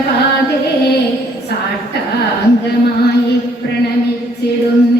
മണ്ഡപാതേ സാഷ്ടാംഗമായി പ്രണമിച്ചിടുന്നേ.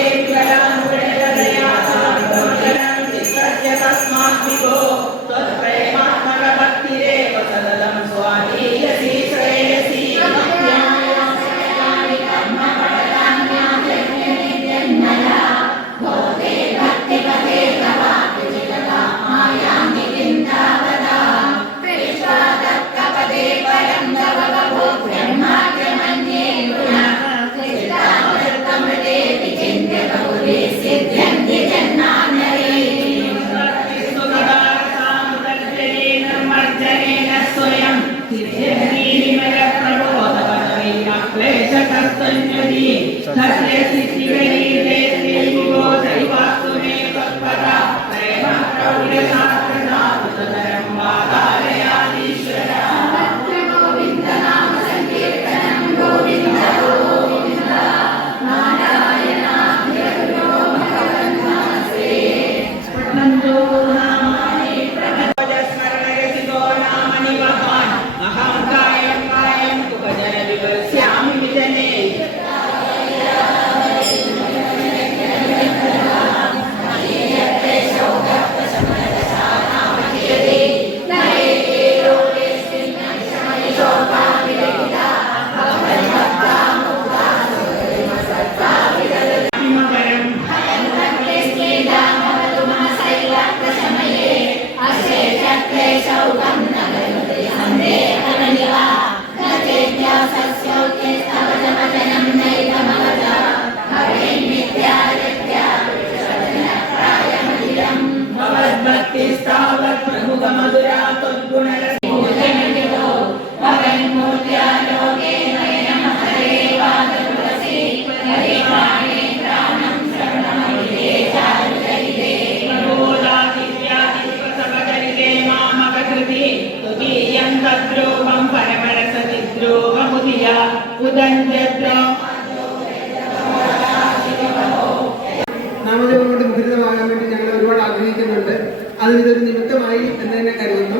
നാമജപം കൊണ്ട് മുഖരിതമാകാൻ വേണ്ടി ഞങ്ങൾ ഒരുപാട് ആഗ്രഹിക്കുന്നുണ്ട്. അതിനിതൊരു നിമിത്തമായി എന്ന് തന്നെ കരുതുന്നു.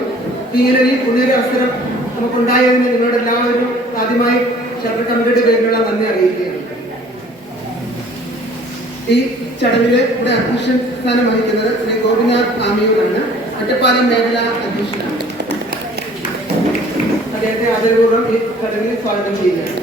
ഇങ്ങനെ ഈ പുതിയൊരു അവസരം നമുക്കുണ്ടായതിന് നിങ്ങളുടെ എല്ലാവരും ആദ്യമായി ക്ഷേത്ര കമ്മിറ്റിയുടെ പേരിലുള്ള നന്ദി അറിയിക്കുകയാണ്. ഈ ചടങ്ങിൽ ഇവിടെ അധ്യക്ഷൻ സ്ഥാനം വഹിക്കുന്നത് ശ്രീ ഗോപിനാഥ് ആമിയൂരാണ്. ഒറ്റപ്പാലം മേഖല അധ്യക്ഷനാണ്. അദ്ദേഹത്തെ ആദരപൂർവം ഈ ചടങ്ങിൽ സ്വാഗതം ചെയ്യുകയാണ്.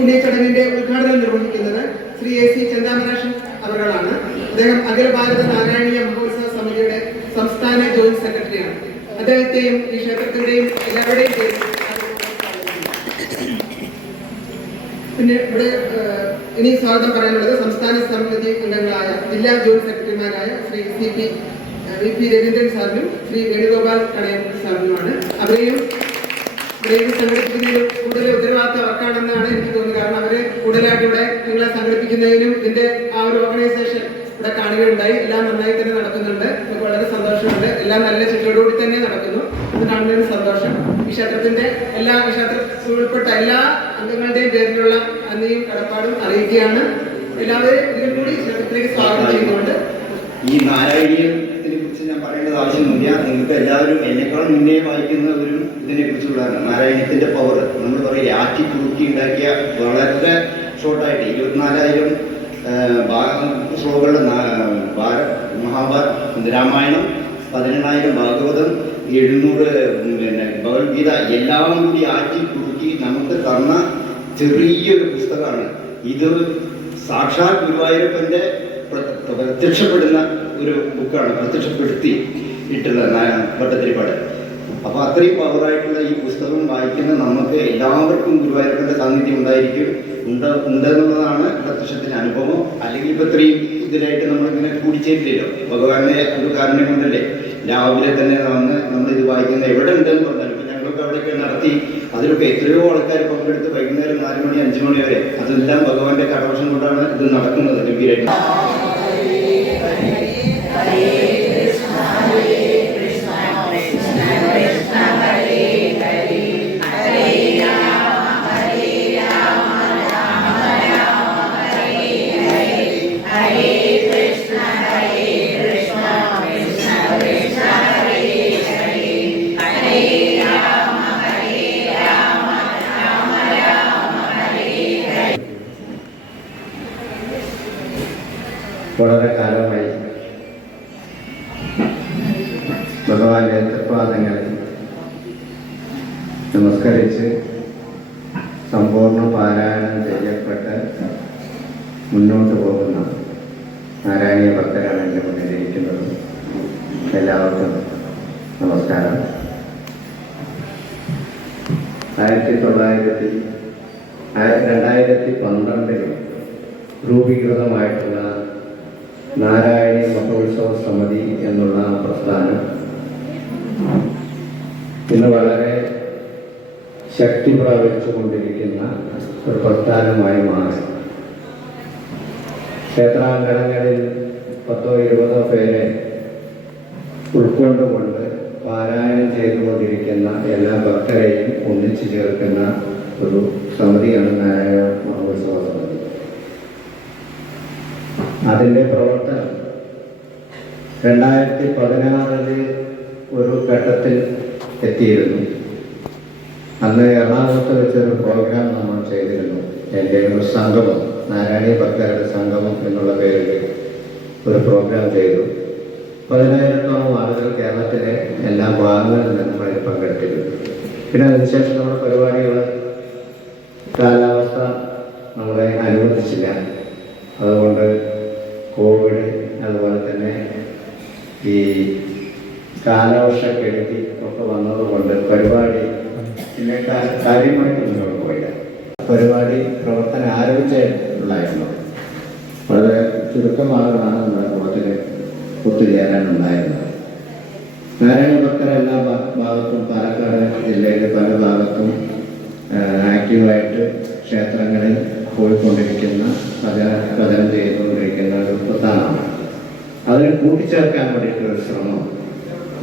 പുണ്യ ചടങ്ങിന്റെ ഉദ്ഘാടനം നിർവഹിക്കുന്നത് ശ്രീ എ സി ചന്ദാമരാഷൻ അവരാണ്. അദ്ദേഹം അഖില ഭാരത നാരായണീയ മഹോത്സവ സമിതിയുടെ സംസ്ഥാന ജോയിന്റ് സെക്രട്ടറിയാണ്. അദ്ദേഹത്തെയും ഈ ക്ഷേത്രത്തിന്റെയും എല്ലാവരുടെയും പിന്നെ ഇവിടെ ഇനി സ്വാഗതം പറയാനുള്ളത് സംസ്ഥാന സമിതി അംഗങ്ങളായ ജില്ലാ ജോയിന്റ് സെക്രട്ടറിമാരായ Shri C P V P Raveendran സാറിനും ശ്രീ വേണുഗോപാൽ കണയൻ സാറിനുമാണ്. അവരെയും സംഘടിപ്പിക്കുന്നതിൽ കൂടുതൽ ഉത്തരവാദിത്തം കൂടുതലായിട്ട് ഇവിടെ നിങ്ങളെ സംഘടിപ്പിക്കുന്നതിനും ഇതിന്റെ ആ ഒരു ഓർഗനൈസേഷൻ ഇവിടെ കാണുകയുണ്ടായി എല്ലാം നന്നായി തന്നെ നടക്കുന്നുണ്ട്. നമുക്ക് വളരെ സന്തോഷമുണ്ട്. എല്ലാം നല്ല ചിട്ടയോടുകൂടി തന്നെ നടക്കുന്നു. ഇത് കാണുന്നതിന് സന്തോഷം. ഈ ക്ഷേത്രത്തിന്റെ എല്ലാ ക്ഷേത്ര ഉൾപ്പെട്ട എല്ലാ അംഗങ്ങളുടെയും പേരിലുള്ള അന്നയും കടപ്പാടും അറിയിക്കുകയാണ്. എല്ലാവരെയും ഇതിൽ കൂടി ക്ഷേത്രത്തിലേക്ക് സ്വാഗതം ചെയ്തുകൊണ്ട് ഈ നാരായണീയത്തിനെ കുറിച്ച് ഞാൻ പറയേണ്ടത് ആവശ്യമൊന്നുമില്ല നിങ്ങൾക്ക് എല്ലാവരും എന്നെക്കാളും മുന്നേ വായിക്കുന്നവരും ഇതിനെ കുറിച്ചുള്ളതാണ് നാരായണത്തിന്റെ പവർ നമ്മൾ പറയും ആറ്റി കുറുക്കി ഉണ്ടാക്കിയ വളരെ ഷോർട്ടായിട്ട് ഇരുപത്തിനാലായിരം ശ്ലോകളുടെ മഹാഭാരത രാമായണം പതിനെണ്ണായിരം ഭാഗവതം എഴുന്നൂറ് പിന്നെ ഭഗവത്ഗീത എല്ലാം കൂടി ആറ്റി കുറുക്കി നമുക്ക് തന്ന ചെറിയൊരു പുസ്തകമാണ്. ഇത് സാക്ഷാൽ ഗുരുവായൂരപ്പന്റെ പ്ര- പ്രത്യക്ഷപ്പെടുന്ന ഒരു ബുക്കാണ് പ്രത്യക്ഷപ്പെടുത്തി ഇട്ടുള്ള ഭട്ടത്തിരിപ്പാട് അപ്പൊ അത്രയും പവറായിട്ടുള്ള ഈ പുസ്തകം വായിക്കുന്ന നമുക്ക് എല്ലാവർക്കും ഗുരുവായൂരപ്പന്റെ സാന്നിധ്യം ഉണ്ടായിരിക്കും. ഉണ്ട് ഉണ്ടെന്നുള്ളതാണ് പ്രത്യക്ഷത്തിന്റെ അനുഭവം. അല്ലെങ്കിൽ ഇപ്പൊ ഇത്രയും ഇതിലായിട്ട് നമ്മളിങ്ങനെ കൂടിച്ചേരില്ലല്ലോ. ഭഗവാന്റെ ഒരു കാരണം കൊണ്ടല്ലേ? രാവിലെ തന്നെ വന്ന് നമ്മൾ ഇത് വായിക്കുന്ന എവിടെ ഉണ്ടെന്ന് പറഞ്ഞാലും ഇപ്പൊ ഞങ്ങളൊക്കെ അവിടെയൊക്കെ നടത്തി അതിലൊക്കെ എത്രയോ ആൾക്കാർ പങ്കെടുത്ത് വൈകുന്നേരം നാല് മണി അഞ്ചു മണി വരെ അതെല്ലാം ഭഗവാന്റെ കടവശം കൊണ്ടാണ് ഇത് നടക്കുന്നത് ഗംഭീരമായിട്ട് വളരെ കാലമായി. ഭഗവാന്റെ തൃപാദങ്ങളിൽ നമസ്കരിച്ച് സമ്പൂർണ പാരായണം ചെയ്യപ്പെട്ട് മുന്നോട്ട് പോകുന്ന നാരായണീയ ഭക്തരാണ് എന്റെ മുന്നിലിരിക്കുന്നത്. എല്ലാവർക്കും നമസ്കാരം. ആയിരത്തി തൊള്ളായിരത്തി രണ്ടായിരത്തി പന്ത്രണ്ടിൽ രൂപീകൃതമായിട്ടുള്ള നാരായണീയ മഹോത്സവ സമിതി എന്നുള്ള പ്രസ്ഥാനം ഇന്ന് വളരെ ശക്തി പ്രാപിച്ചുകൊണ്ടിരിക്കുന്ന ഒരു പ്രസ്ഥാനമായി മാറി. ക്ഷേത്രാങ്കണങ്ങളിൽ പത്തോ ഇരുപതോ പേരെ ഉൾക്കൊണ്ടുകൊണ്ട് പാരായണം ചെയ്തുകൊണ്ടിരിക്കുന്ന എല്ലാ ഭക്തരെയും ഒന്നിച്ചു ചേർക്കുന്ന ഒരു സമിതിയാണ് നാരായണ മഹോത്സവ സമിതി. അതിന്റെ പ്രവർത്തനം. രണ്ടായിരത്തി പതിനാറിൽ ഒരു ഘട്ടത്തിൽ എത്തിയിരുന്നു. അന്ന് എറണാകുളത്ത് വെച്ചൊരു പ്രോഗ്രാം നമ്മൾ ചെയ്തിരുന്നു. എന്റെ ഒരു സംഗമം നാരായണീയ ഭക്തരുടെ സംഗമം എന്നുള്ള പേരിൽ ഒരു പ്രോഗ്രാം ചെയ്തു. പതിനായിരത്തോളം ആളുകൾ കേരളത്തിലെ എല്ലാ ഭാഗങ്ങളിൽ നിന്നും അതിൽ പങ്കെടുത്തിരുന്നു. പിന്നെ അതിനുശേഷം നമ്മുടെ പരിപാടികൾ കാലാവസ്ഥ നമ്മളെ അനുവദിച്ചില്ല. അതുകൊണ്ട് കോവിഡ് അതുപോലെ തന്നെ ഈ കാലവർഷക്കെടുതി ഒക്കെ വന്നതുകൊണ്ട് പരിപാടി പിന്നെ കാര്യമായിട്ട് മുന്നോട്ട് പോയില്ല. പരിപാടി പ്രവർത്തനം ആരംഭിച്ചിട്ടുള്ളായിരുന്നു വളരെ ചുരുക്കം ആളുകളാണ് നമ്മുടെ കൂട്ടത്തിൽ ഒത്തുചേരാനുണ്ടായിരുന്നത് നാരായണ ഭക്തരെ എല്ലാ ഭാഗത്തും പാലക്കാട് ജില്ലയിലെ പല ഭാഗത്തും ആക്റ്റീവായിട്ട് ക്ഷേത്രങ്ങളിൽ പോയിക്കൊണ്ടിരിക്കുന്ന കഥനം ചെയ്തുകൊണ്ടിരിക്കുന്ന ഒരു പ്രധാനമാണ് അതിനെ കൂട്ടിച്ചേർക്കാൻ വേണ്ടിയിട്ടുള്ള ഒരു ശ്രമം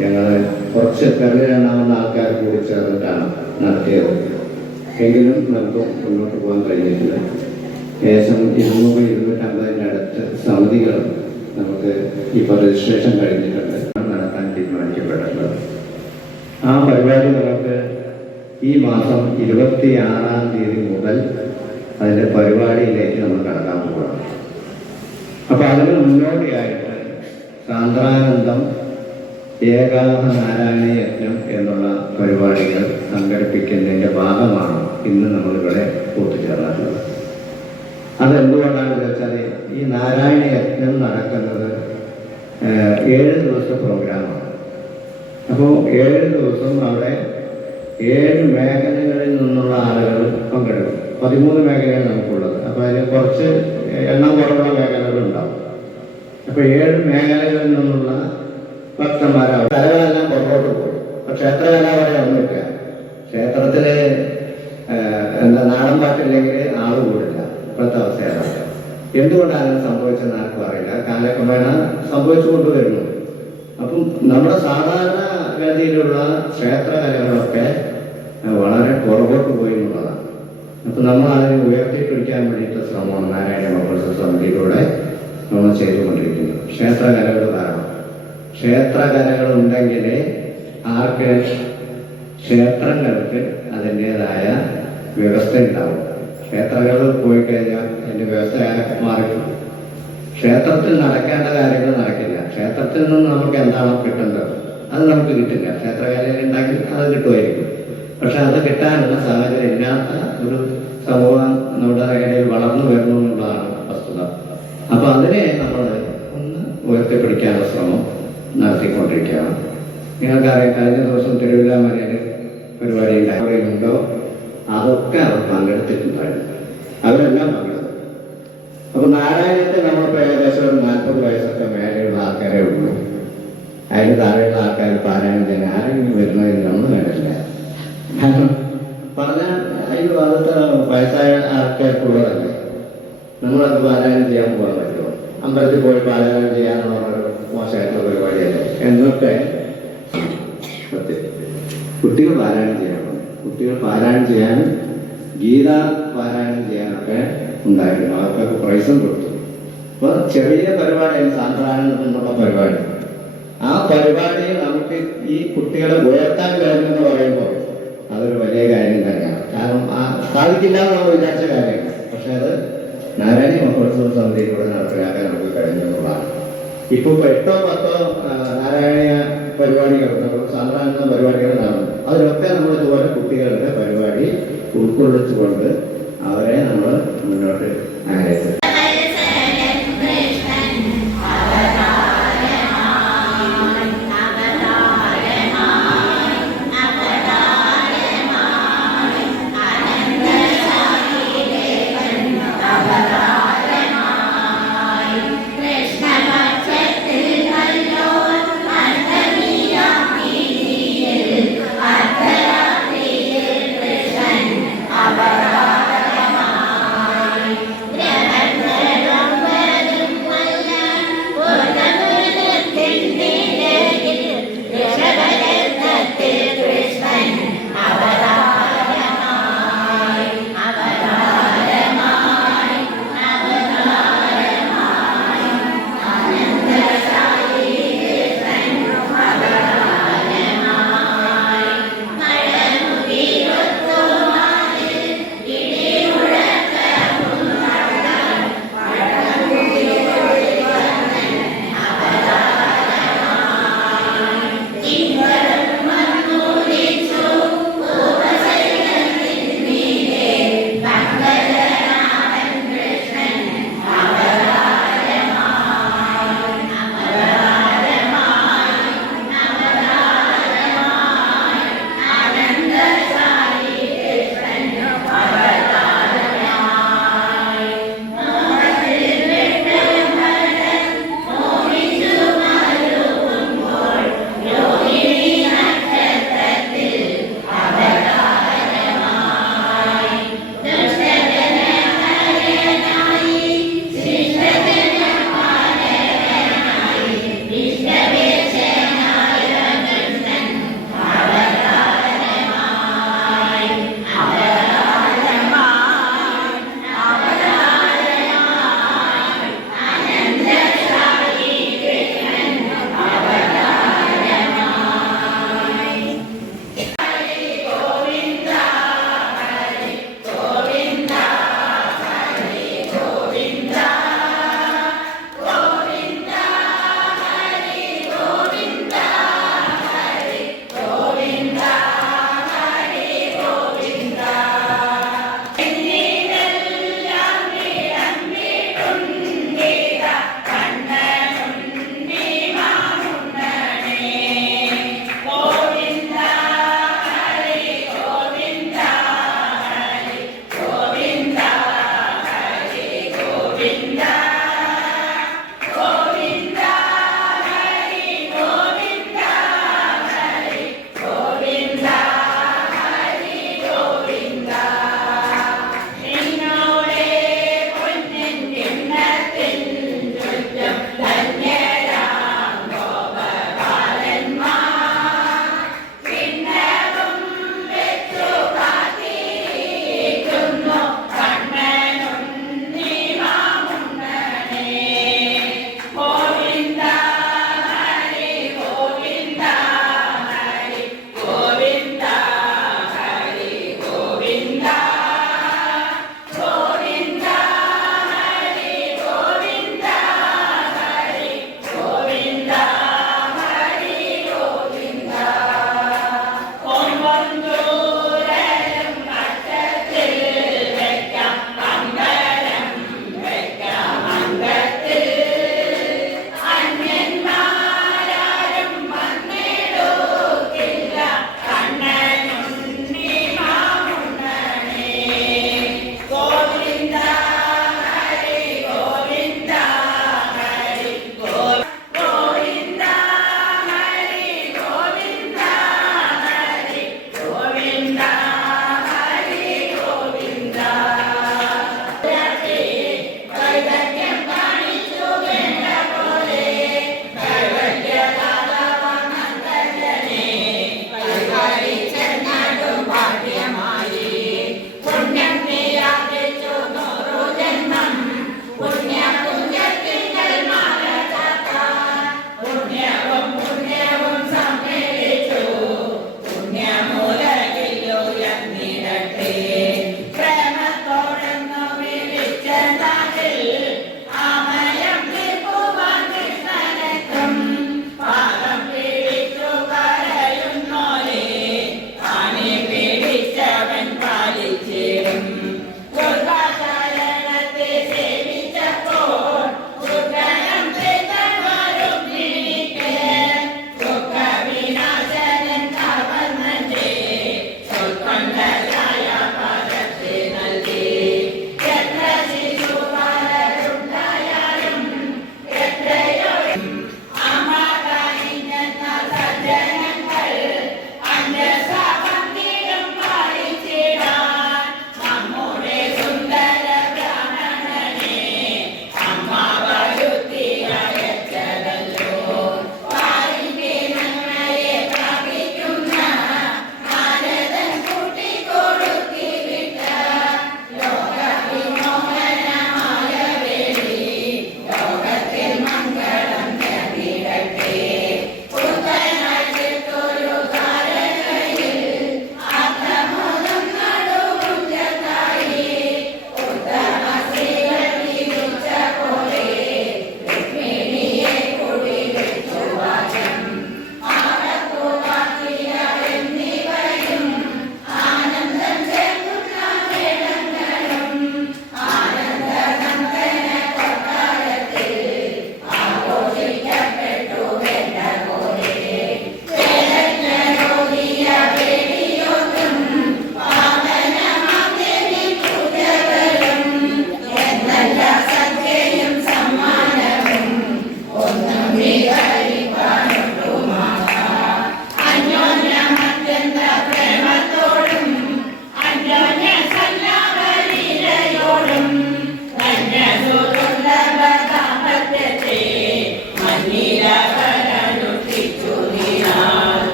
ഞങ്ങൾ കുറച്ച് കരുതലെണ്ണാവുന്ന ആൾക്കാർ കൂടി ചേർന്നിട്ടാണ് നടത്തിയത്. എങ്കിലും നമുക്ക് മുന്നോട്ട് പോകാൻ കഴിഞ്ഞിട്ടില്ല. ഏകദേശം ഇരുന്നൂറ് ഇരുന്നൂറ്റമ്പതിന്റെ അടുത്ത് സമിതികൾ നമുക്ക് ഇപ്പോൾ രജിസ്ട്രേഷൻ കഴിഞ്ഞിട്ടുണ്ട്. നടത്താൻ തീരുമാനിക്കപ്പെട്ടുള്ളത് ആ പരിപാടി നമുക്ക് ഈ മാസം ഇരുപത്തി തീയതി മുതൽ അതിന്റെ പരിപാടിയിലേക്ക് നമ്മൾ കടക്കാൻ പോകണം അപ്പോൾ അതിന് മുന്നോടിയായിട്ട് സാന്ദ്രാനന്ദം ഏകാന്ത നാരായണ യജ്ഞം എന്നുള്ള പരിപാടികൾ സംഘടിപ്പിക്കുന്നതിന്റെ ഭാഗമാണ് ഇന്ന് നമ്മളിവിടെ ഒത്തുചേർന്നിട്ടുള്ളത് അതെന്തുകൊണ്ടാണെന്ന് വെച്ചാൽ ഈ നാരായണ യജ്ഞം നടക്കുന്നത് ഏഴ് ദിവസത്തെ പ്രോഗ്രാമാണ്. അപ്പോൾ ഏഴ് ദിവസം അവിടെ ഏഴ് മേഖലകളിൽ നിന്നുള്ള ആളുകൾ പങ്കെടുക്കും. പതിമൂന്ന് മേഖലകൾ നമുക്കുള്ളത്. അപ്പോൾ അതിൽ കുറച്ച് എണ്ണം കുറവുള്ള മേഖലകളുണ്ടാവും. അപ്പോൾ ഏഴ് മേഖലകളിൽ നിന്നുള്ള ഭക്തന്മാരാണ് കലകളെല്ലാം പുറകോട്ട് പോയി ക്ഷേത്ര ക്ഷേത്രകല വരെ ഒന്നുമില്ല ക്ഷേത്രത്തിൽ ഏഹ്, എന്താ നാടൻ പാട്ടില്ലെങ്കിൽ ആൾ കൂടില്ല. ഇപ്പോഴത്തെ അവസ്ഥയാണ്. എന്തുകൊണ്ടാണ് അങ്ങനെ സംഭവിച്ചതെന്ന് ആർക്കും അറിയില്ല. കാലക്രമേണ സംഭവിച്ചു കൊണ്ടുവരുന്നു അപ്പം നമ്മുടെ സാധാരണ ഗതിയിലുള്ള ക്ഷേത്രകലകളൊക്കെ വളരെ പുറകോട്ട് പോയി അപ്പൊ നമ്മൾ അതിനെ ഉയർത്തിപ്പിടിക്കാൻ വേണ്ടിയിട്ട് ശ്രമമാണ് നാരായണ മഹോത്സവ സമിതിയിലൂടെ നമ്മൾ ചെയ്തുകൊണ്ടിരിക്കുന്നത്. ക്ഷേത്രകലകൾ കാരണം ക്ഷേത്രകലകൾ ഉണ്ടെങ്കിൽ ആർക്ക് ക്ഷേത്രങ്ങൾക്ക് അതിന്റെതായ വ്യവസ്ഥ ഉണ്ടാവും. ക്ഷേത്രങ്ങളിൽ പോയി കഴിഞ്ഞാൽ അതിന്റെ വ്യവസ്ഥ മാറിപ്പോകും. ക്ഷേത്രത്തിൽ നടക്കേണ്ട കാര്യങ്ങൾ നടക്കില്ല. ക്ഷേത്രത്തിൽ നിന്ന് നമുക്ക് എന്താണോ കിട്ടേണ്ടത് അത് നമുക്ക് കിട്ടില്ല. ക്ഷേത്രകലയിൽ ഉണ്ടെങ്കിൽ അത് കിട്ടുമായിരിക്കും. പക്ഷെ അത് കിട്ടാനുള്ള സാഹചര്യം ഇല്ലാത്ത ഒരു സമൂഹം നമ്മുടെ ഇടയിൽ വളർന്നു വരുന്നു എന്നുള്ളതാണ് വസ്തുത. അപ്പൊ അതിനെ നമ്മൾ ഒന്ന് ഉയർത്തിപ്പിടിക്കാനുള്ള ശ്രമം നടത്തിക്കൊണ്ടിരിക്കുകയാണ്. നിങ്ങൾക്കറിയാം കഴിഞ്ഞ ദിവസം തിരുവില്ലാമലയിൽ പരിപാടി ഉണ്ടായിട്ടുണ്ടോ അതൊക്കെ അവർ പങ്കെടുത്തിട്ടുണ്ടായിരുന്നു. അവരെല്ലാം പങ്കെടുത്തു. അപ്പൊ നാരായണത്തെ നമ്മളിപ്പോ ഏകദേശം ഒരു നാൽപ്പത് വയസ്സൊക്കെ മേലെയുള്ള ആൾക്കാരെ ഉള്ളൂ. അതിന് താഴെയുള്ള ആൾക്കാർ പാരായണം ചെയ്യാൻ ആരെങ്കിലും വരുന്നതിന് നമ്മൾ വേണ്ടില്ല കാരണം പറഞ്ഞാൽ അതിന് ഭാഗത്ത് വയസ്സായ ആൾക്കാർക്കുള്ളതല്ലേ നമ്മളത് പാരായണം ചെയ്യാൻ പോകാൻ പറ്റുമോ അമ്പലത്തിൽ പോയി പാലകാലം ചെയ്യാനുള്ള മോശമായിട്ടുള്ള പരിപാടിയല്ലേ എന്നൊക്കെ സത്യം. കുട്ടികൾ പാരായണം ചെയ്യണം കുട്ടികൾ പാരായണം ചെയ്യാനും ഗീത പാരായണം ചെയ്യാനൊക്കെ ഉണ്ടായിരുന്നു. അവർക്കൊക്കെ പ്രൈസും കൊടുത്തു. അപ്പോൾ ചെറിയ പരിപാടിയാണ് സാന്ത്വനം എന്നുള്ള പരിപാടി. ആ പരിപാടി നമുക്ക് ഈ കുട്ടികളെ ഉയർത്താൻ കഴിഞ്ഞെന്ന് പറയുമ്പോൾ അതൊരു വലിയ കാര്യം തന്നെയാണ്. കാരണം ആ സാധിക്കില്ല എന്ന് നമ്മൾ വിചാരിച്ച കാര്യമാണ് പക്ഷെ അത് നാരായണ മഹോത്സവ സമിതിയിലൂടെ നടപ്പിലാക്കാൻ നമുക്ക് കഴിഞ്ഞെന്നുള്ളതാണ്. ഇപ്പോൾ ഇപ്പോൾ എട്ടോ പത്തോ നാരായണീയ പരിപാടികൾ സാധാരണ പരിപാടികൾ നടന്നു അതിലൊക്കെ നമ്മൾ ഇതുപോലെ കുട്ടികളുടെ പരിപാടി ഉൾക്കൊള്ളിച്ചുകൊണ്ട്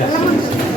Ja.